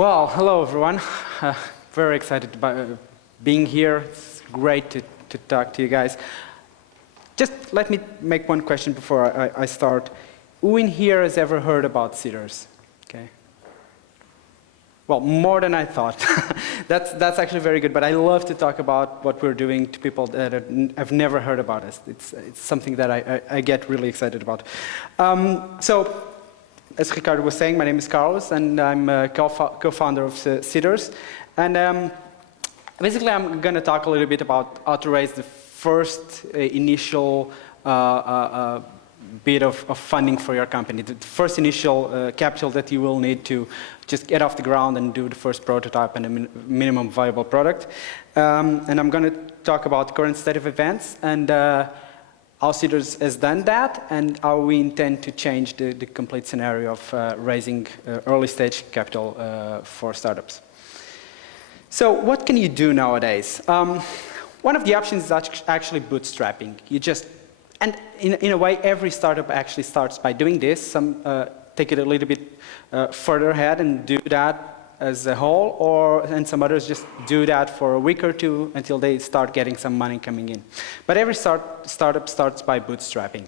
Well, hello everyone. Very excited about being here. It's great to talk to you guys. Just let me make one question before I start. Who in here has ever heard about seeders? Okay. Well, more than I thought. That's actually very good, but I love to talk about what we're doing to people that have never heard about us. It's something that I get really excited about. So, as Ricardo was saying, my name is Carlos, and I'm a co-founder of Seeders. And basically, I'm going to talk a little bit about how to raise the first initial bit of funding for your company, the first initial capital that you will need to just get off the ground and do the first prototype and a minimum viable product. And I'm going to talk about the current state of events and how Seeders has done that and how we intend to change the complete scenario of raising early stage capital for startups. So what can you do nowadays? One of the options is actually bootstrapping. And in a way, every startup actually starts by doing this. Some take it a little bit further ahead and do that as a whole, and some others just do that for a week or two until they start getting some money coming in. But every startup starts by bootstrapping.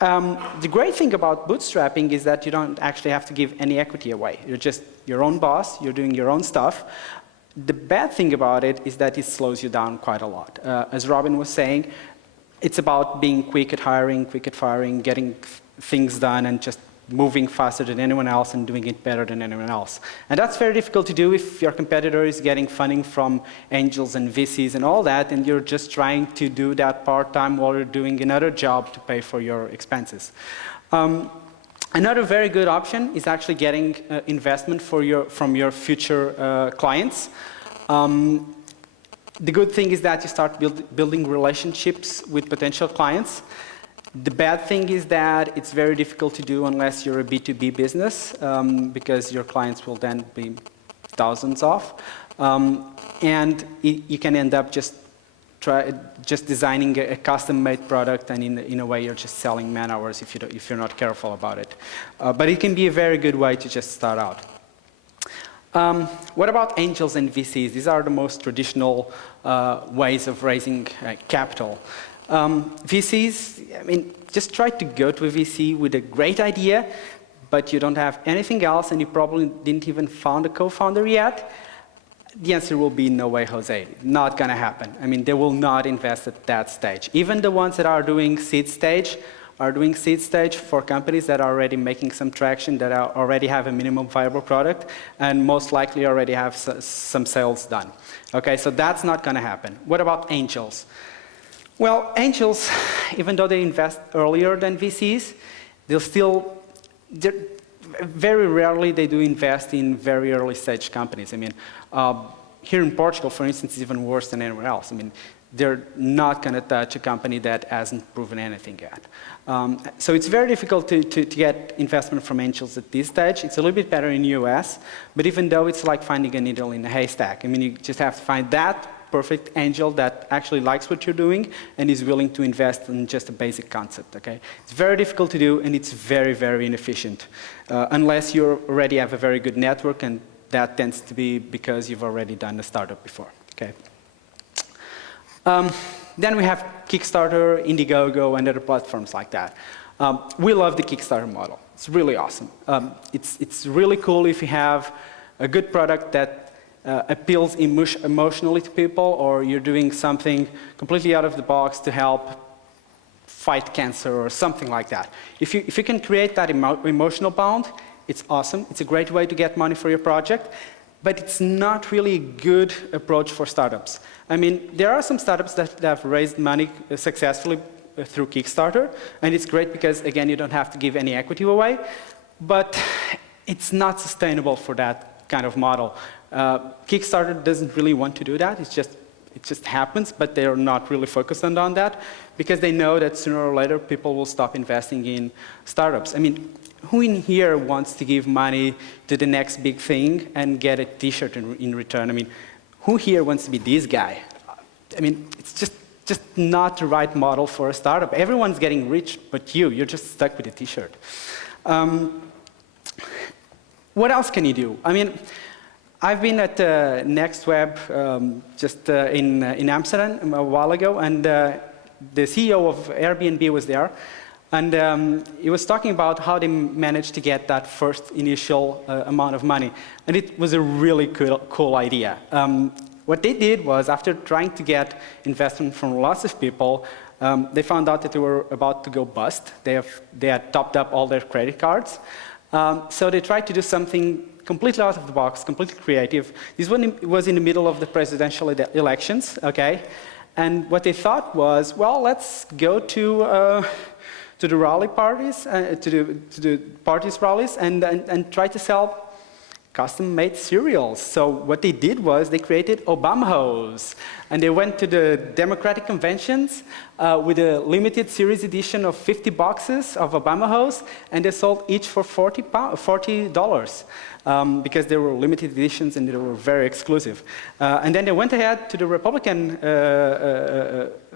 The great thing about bootstrapping is that you don't actually have to give any equity away. You're just your own boss. You're doing your own stuff. The bad thing about it is that it slows you down quite a lot. As Robin was saying, it's about being quick at hiring, quick at firing, getting things done, and just moving faster than anyone else and doing it better than anyone else. And that's very difficult to do if your competitor is getting funding from angels and VCs and all that, and you're just trying to do that part-time while you're doing another job to pay for your expenses. Another very good option is actually getting investment from your future clients. The good thing is that you start building relationships with potential clients. The bad thing is that it's very difficult to do unless you're a B2B business, because your clients will then be thousands of. And you can end up just designing a custom-made product, and in a way you're just selling man hours if you're not careful about it. But it can be a very good way to just start out. What about angels and VCs? These are the most traditional ways of raising capital. VCs, I mean, just try to go to a VC with a great idea, but you don't have anything else, and you probably didn't even found a co-founder yet. The answer will be no way, Jose. Not going to happen. I mean, they will not invest at that stage. Even the ones that are doing seed stage for companies that are already making some traction, that already have a minimum viable product, and most likely already have some sales done. Okay, so that's not going to happen. What about angels? Well, angels, even though they invest earlier than VCs, very rarely they do invest in very early stage companies. I mean, here in Portugal, for instance, it's even worse than anywhere else. I mean, they're not going to touch a company that hasn't proven anything yet. So it's very difficult to get investment from angels at this stage. It's a little bit better in the US, but even though it's like finding a needle in a haystack. I mean, you just have to find that perfect angel that actually likes what you're doing and is willing to invest in just a basic concept, okay? It's very difficult to do, and it's very, very inefficient, unless you already have a very good network, and that tends to be because you've already done a startup before, okay? Then we have Kickstarter, Indiegogo, and other platforms like that. We love the Kickstarter model. It's really awesome. It's really cool if you have a good product that appeals emotionally to people, or you're doing something completely out of the box to help fight cancer or something like that. If you can create that emotional bond, it's awesome. It's a great way to get money for your project, but it's not really a good approach for startups. I mean, there are some startups that have raised money successfully through Kickstarter, and it's great because, again, you don't have to give any equity away, but it's not sustainable for that kind of model. Kickstarter doesn't really want to do that. It just happens, but they are not really focused on that because they know that sooner or later people will stop investing in startups. I mean, who in here wants to give money to the next big thing and get a T-shirt in return? I mean, who here wants to be this guy? I mean, it's just not the right model for a startup. Everyone's getting rich, but you're just stuck with a T-shirt. What else can you do? I mean, I've been at NextWeb just in Amsterdam a while ago, and the CEO of Airbnb was there. And he was talking about how they managed to get that first initial amount of money. And it was a really cool idea. What they did was, after trying to get investment from lots of people, they found out that they were about to go bust. They had topped up all their credit cards. So they tried to do something completely out of the box, completely creative. This one was in the middle of the presidential elections, okay? And what they thought was, well, let's go to the rally parties, to the parties' rallies, and try to sell custom-made cereals. So what they did was they created Obama-Hos, and they went to the Democratic conventions with a limited series edition of 50 boxes of Obama-Hos, and they sold each for $40 because they were limited editions and they were very exclusive. And then they went ahead to the Republican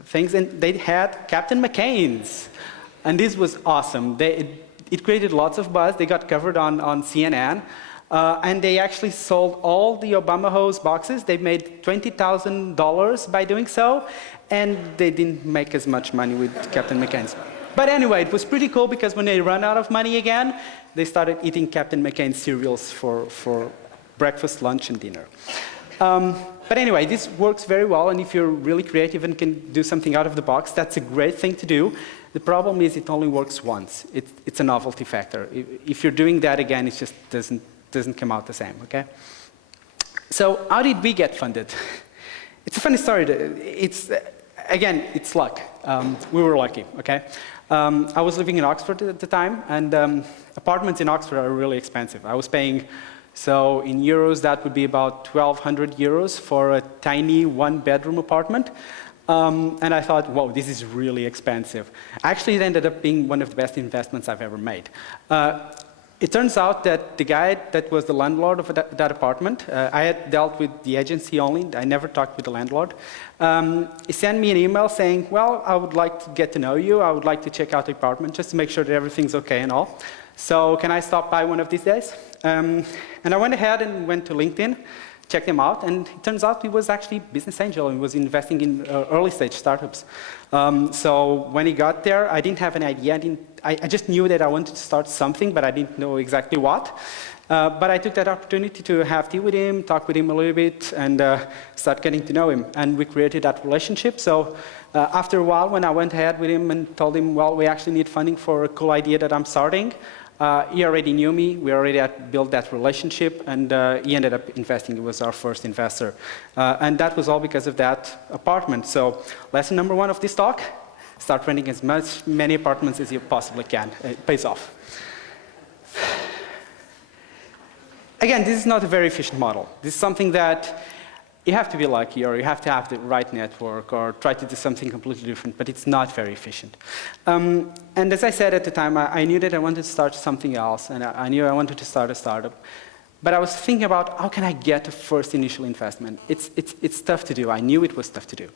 things, and they had Captain McCain's. And this was awesome. It created lots of buzz. They got covered on CNN. And they actually sold all the Obama-Hos boxes. They made $20,000 by doing so. And they didn't make as much money with Captain McCain's. But anyway, it was pretty cool because when they ran out of money again, they started eating Captain McCain's cereals for breakfast, lunch, and dinner. But anyway, this works very well. And if you're really creative and can do something out of the box, that's a great thing to do. The problem is it only works once. It's a novelty factor. If you're doing that again, it just doesn't come out the same, okay? So how did we get funded? It's a funny story. Again, it's luck. We were lucky, okay? I was living in Oxford at the time, and apartments in Oxford are really expensive. I was paying, so in euros, that would be about 1,200 euros for a tiny one-bedroom apartment. And I thought, whoa, this is really expensive. Actually, it ended up being one of the best investments I've ever made. It turns out that the guy that was the landlord of that apartment, I had dealt with the agency only. I never talked with the landlord. He sent me an email saying, well, I would like to get to know you. I would like to check out the apartment just to make sure that everything's okay and all. So can I stop by one of these days? And I went ahead and went to LinkedIn, checked him out, and it turns out he was actually a business angel and was investing in early stage startups. So when he got there, I didn't have an idea. I just knew that I wanted to start something, but I didn't know exactly what. But I took that opportunity to have tea with him, talk with him a little bit, and start getting to know him. And we created that relationship. So after a while, when I went ahead with him and told him, well, we actually need funding for a cool idea that I'm starting, he already knew me. We already had built that relationship, and he ended up investing. He was our first investor. And that was all because of that apartment. So lesson number one of this talk, start renting as many apartments as you possibly can. It pays off. Again, this is not a very efficient model. This is something that you have to be lucky, or you have to have the right network, or try to do something completely different, but it's not very efficient. And as I said at the time, I knew that I wanted to start something else, and I knew I wanted to start a startup. But I was thinking about, how can I get a first initial investment? It's tough to do. I knew it was tough to do.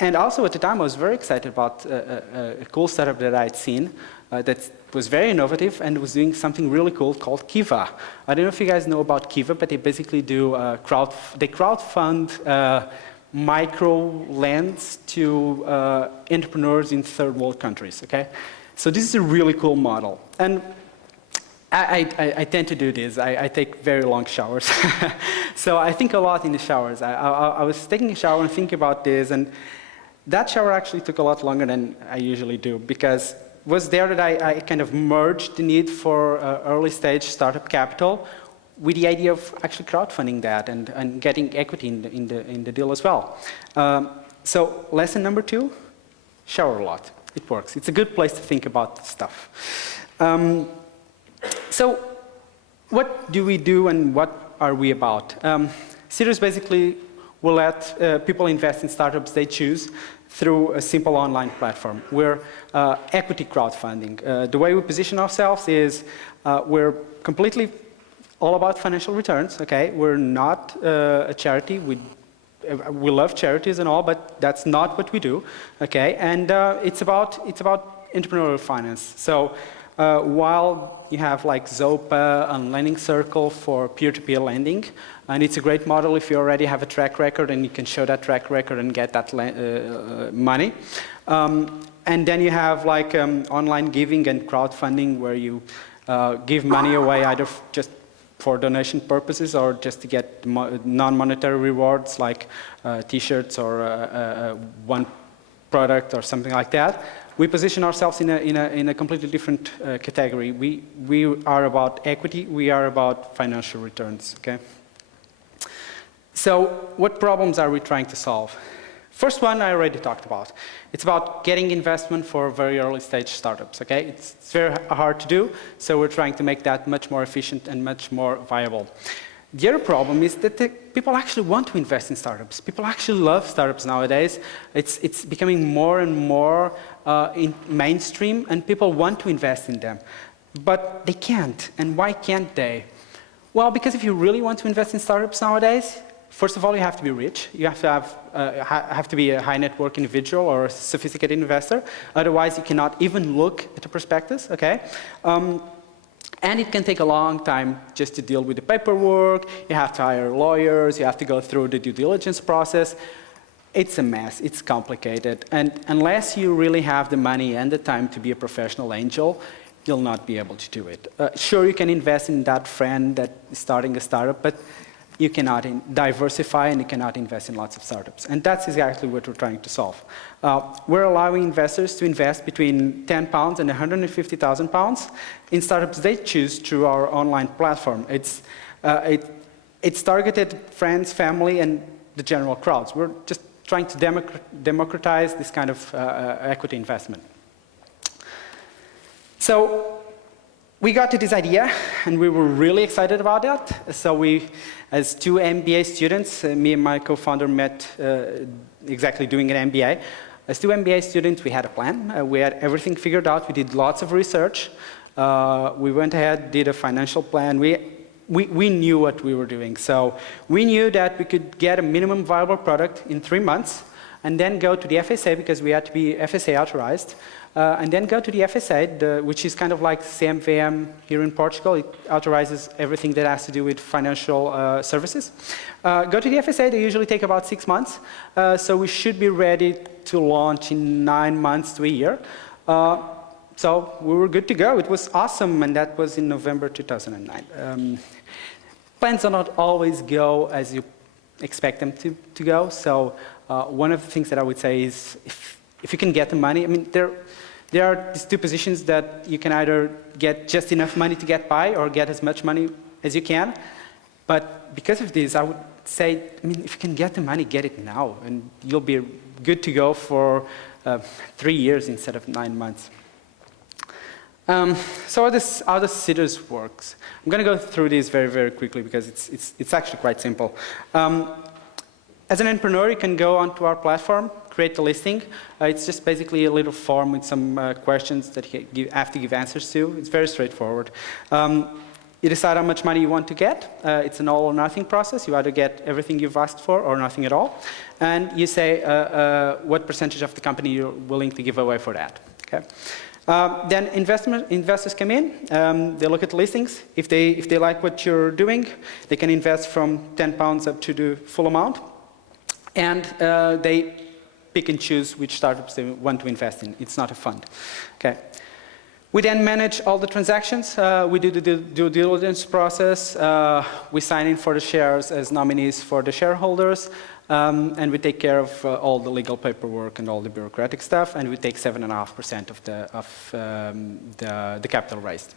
And also at the time, I was very excited about a cool startup that I had seen that was very innovative and was doing something really cool called Kiva. I don't know if you guys know about Kiva, but they basically do crowdfund micro lends to entrepreneurs in third world countries. Okay, so this is a really cool model, and I tend to do this. I take very long showers, so I think a lot in the showers. I was taking a shower and thinking about this, and that shower actually took a lot longer than I usually do, because it was there that I kind of merged the need for early stage startup capital with the idea of actually crowdfunding that and getting equity in the deal as well. So lesson number 2, shower a lot. It works. It's a good place to think about stuff. So what do we do and what are we about? Sirius basically will let people invest in startups they choose through a simple online platform. We're equity crowdfunding. The way we position ourselves is we're completely all about financial returns. Okay, we're not a charity. We love charities and all, but that's not what we do. Okay, and it's about entrepreneurial finance. So while you have like Zopa and Lending Circle for peer-to-peer lending. And it's a great model if you already have a track record and you can show that track record and get that money. And then you have like online giving and crowdfunding where you give money away either just for donation purposes or just to get non-monetary rewards like T-shirts or one product or something like that. We position ourselves in a completely different category. We are about equity. We are about financial returns. Okay. So what problems are we trying to solve? First one I already talked about. It's about getting investment for very early stage startups, okay? It's very hard to do, so we're trying to make that much more efficient and much more viable. The other problem is that people actually want to invest in startups. People actually love startups nowadays. It's becoming more and more in mainstream, and people want to invest in them. But they can't, and why can't they? Well, because if you really want to invest in startups nowadays, first of all, you have to be rich. You have to be a high net worth individual or a sophisticated investor. Otherwise, you cannot even look at the prospectus, okay? And it can take a long time just to deal with the paperwork. You have to hire lawyers. You have to go through the due diligence process. It's a mess. It's complicated. And unless you really have the money and the time to be a professional angel, you'll not be able to do it. Sure, you can invest in that friend that is starting a startup, but you cannot diversify and you cannot invest in lots of startups. And that's exactly what we're trying to solve. We're allowing investors to invest between £10 and £150,000 in startups they choose through our online platform. It's targeted friends, family, and the general crowds. We're just trying to democratize this kind of equity investment. So we got to this idea, and we were really excited about that. So we, as two MBA students, me and my co-founder met exactly doing an MBA. As two MBA students, we had a plan. We had everything figured out. We did lots of research. We went ahead, did a financial plan. We knew what we were doing. So we knew that we could get a minimum viable product in 3 months, and then go to the FSA, because we had to be FSA authorized, and then go to the FSA, which is kind of like CMVM here in Portugal. It authorizes everything that has to do with financial services. Go to the FSA, they usually take about 6 months, so we should be ready to launch in 9 months to a year. So we were good to go. It was awesome, and that was in November 2009. Plans do not always go as you expect them to go, so one of the things that I would say is if you can get the money, I mean, there are these two positions that you can either get just enough money to get by or get as much money as you can. But because of this, I would say, I mean, if you can get the money, get it now, and you'll be good to go for 3 years instead of 9 months. So how does Citrus works? I'm going to go through this very, very quickly because it's actually quite simple. As an entrepreneur, you can go onto our platform, create a listing. It's just basically a little form with some questions that you have to give answers to. It's very straightforward. You decide how much money you want to get. It's an all or nothing process. You either get everything you've asked for or nothing at all. And you say what percentage of the company you're willing to give away for that. Okay? Then investors come in, they look at the listings. If they like what you're doing, they can invest from £10 up to the full amount. And they pick and choose which startups they want to invest in. It's not a fund. Okay. We then manage all the transactions. We do the due diligence process. We sign in for the shares as nominees for the shareholders. And we take care of all the legal paperwork and all the bureaucratic stuff. And we take 7.5% of the capital raised.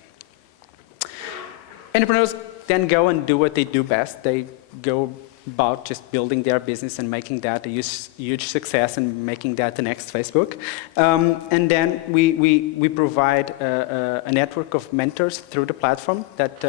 Entrepreneurs then go and do what they do best. They go about just building their business and making that a huge success and making that the next Facebook. And then we provide a network of mentors through the platform that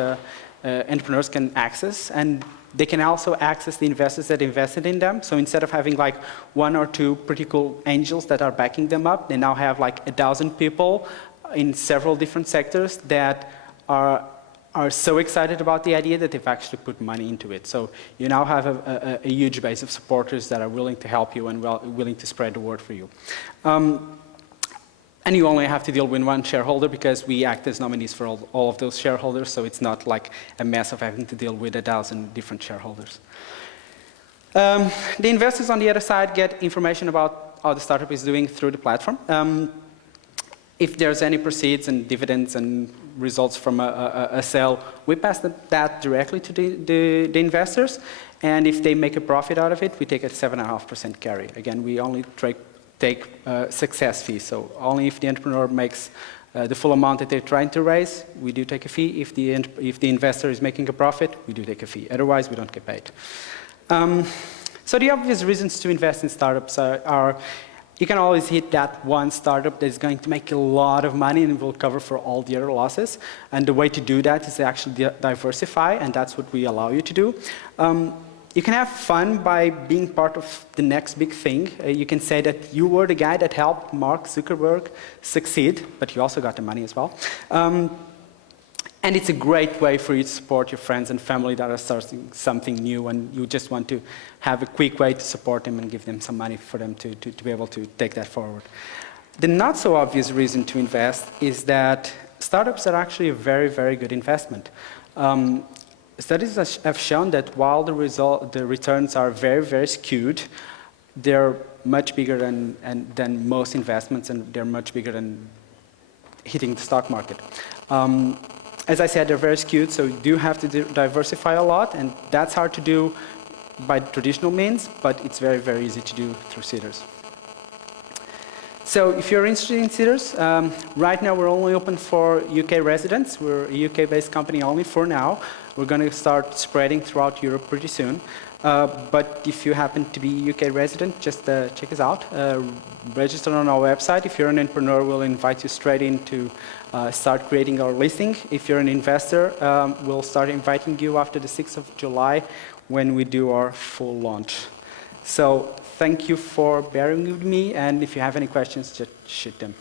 entrepreneurs can access, and they can also access the investors that invested in them. So instead of having like 1 or 2 pretty cool angels that are backing them up, they now have like 1,000 people in several different sectors that are so excited about the idea that they've actually put money into it. So you now have a huge base of supporters that are willing to help you and willing to spread the word for you. And you only have to deal with one shareholder because we act as nominees for all of those shareholders, so it's not like a mess of having to deal with 1,000 different shareholders. The investors on the other side get information about how the startup is doing through the platform. If there's any proceeds and dividends and results from a sale, we pass that directly to the investors. And if they make a profit out of it, we take a 7.5% carry. Again, we only take success fees. So only if the entrepreneur makes the full amount that they're trying to raise, we do take a fee. If the investor is making a profit, we do take a fee. Otherwise, we don't get paid. So the obvious reasons to invest in startups are you can always hit that one startup that's going to make a lot of money and will cover for all the other losses. And the way to do that is to actually diversify, and that's what we allow you to do. You can have fun by being part of the next big thing. You can say that you were the guy that helped Mark Zuckerberg succeed, but you also got the money as well. And it's a great way for you to support your friends and family that are starting something new, and you just want to have a quick way to support them and give them some money for them to be able to take that forward. The not so obvious reason to invest is that startups are actually a very, very good investment. Studies have shown that while the returns are very, very skewed, they're much bigger than most investments, and they're much bigger than hitting the stock market. As I said, they're very skewed, so you do have to diversify a lot, and that's hard to do by traditional means, but it's very, very easy to do through seeders. So if you're interested in seeders, right now we're only open for UK residents. We're a UK-based company only for now. We're going to start spreading throughout Europe pretty soon. But if you happen to be a UK resident, just check us out. Register on our website. If you're an entrepreneur, we'll invite you straight in to start creating our listing. If you're an investor, we'll start inviting you after the 6th of July when we do our full launch. So thank you for bearing with me, and if you have any questions, just shoot them.